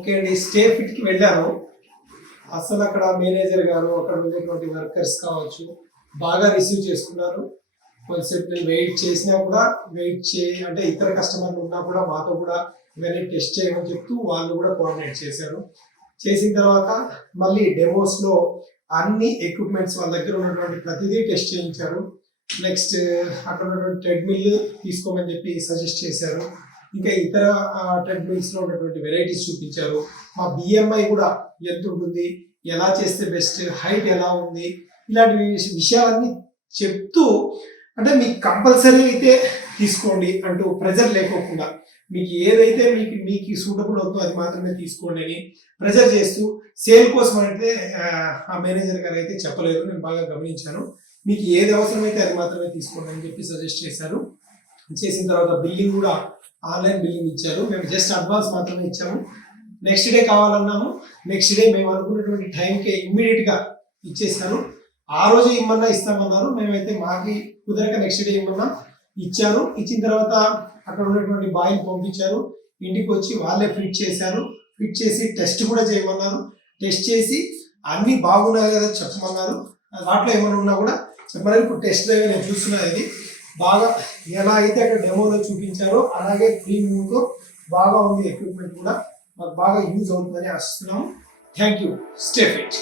Okay అండి. Stay ఫిట్‌కి వెళ్ళాను. అసలు అక్కడ మేనేజర్ గారు, అక్కడ ఉండేటువంటి వర్కర్స్ కావచ్చు, బాగా రిసీవ్ చేసుకున్నారు. కొంతసేపు నేను వెయిట్ చేసినా కూడా అంటే ఇతర కస్టమర్లు ఉన్నా కూడా మాతో కూడా ఇవన్నీ టెస్ట్ చేయమని చెప్తూ వాళ్ళు కూడా కోఆర్డినేట్ చేశారు. చేసిన తర్వాత మళ్ళీ డెమోస్‌లో అన్ని ఎక్విప్‌మెంట్స్ వాళ్ళ దగ్గర ఉన్నటువంటి ప్రతిదీ టెస్ట్ చేయించారు. నెక్స్ట్ అక్కడ ఉన్నటువంటి ట్రెడ్‌మిల్ తీసుకోమని చెప్పి సజెస్ట్ చేశారు. ఇంకా ఇతర ట్రెడ్‌మిల్స్‌లో ఉన్నటువంటి వెరైటీస్ చూపించారు. మా బిఎంఐ కూడా ఎంత ఉంటుంది, ఎలా చేస్తే బెస్ట్, హైట్ ఎలా ఉంది, ఇలాంటి విషయాలన్నీ చెప్తూ అంటే మీకు కంపల్సరీ అయితే తీసుకోండి అంటూ ప్రెజర్ లేకోకుండా మీకు ఏదైతే మీకు సూటబుల్ అవుతుందో అది మాత్రమే తీసుకోండి అని ప్రెజర్ చేస్తూ సేల్ కోసం అయితే ఆ మేనేజర్ గారు అయితే చెప్పలేదు. నేను బాగా గమనించాను. మీకు ఏది అవసరమైతే అది మాత్రమే తీసుకోండి అని చెప్పి సజెస్ట్ చేశారు. చేసిన తర్వాత బిల్లింగ్ కూడా ఆన్లైన్ బిల్లింగ్ ఇచ్చారు. మేము జస్ట్ అడ్వాన్స్ మాత్రమే ఇచ్చాము. నెక్స్ట్ డే కావాలన్నాము. నెక్స్ట్ డే మేము అనుకున్నటువంటి టైంకే ఇమ్మీడియట్గా ఇచ్చేసారు. ఆ రోజు ఇమ్మన్నా ఇస్తామన్నారు. మేమైతే మాకి కుదరక నెక్స్ట్ డే ఇమ్మన్నా ఇచ్చారు. ఇచ్చిన తర్వాత అక్కడ ఉన్నటువంటి బాయ్ని పంపించారు. ఇంటికి వచ్చి వాళ్ళే ఫిట్ చేశారు. ఫిట్ చేసి టెస్ట్ కూడా చేయమన్నారు. టెస్ట్ చేసి అన్నీ బాగున్నాయి కదా చెప్పమన్నారు. వాటిలో ఏమైనా ఉన్నా కూడా చెప్పమన్నారు. ఇప్పుడు టెస్ట్ డ్రైవ్ నేను చూస్తున్నా. ఇది బాగా ఎలా అయితే అక్కడ డెమోలో చూపించారో అలాగే ఫ్రీ మూవ్తో బాగా ఉంది. ఎక్విప్మెంట్ కూడా మాకు బాగా యూజ్ అవుతుందని ఆశిస్తున్నాము. Thank you. Stay fit.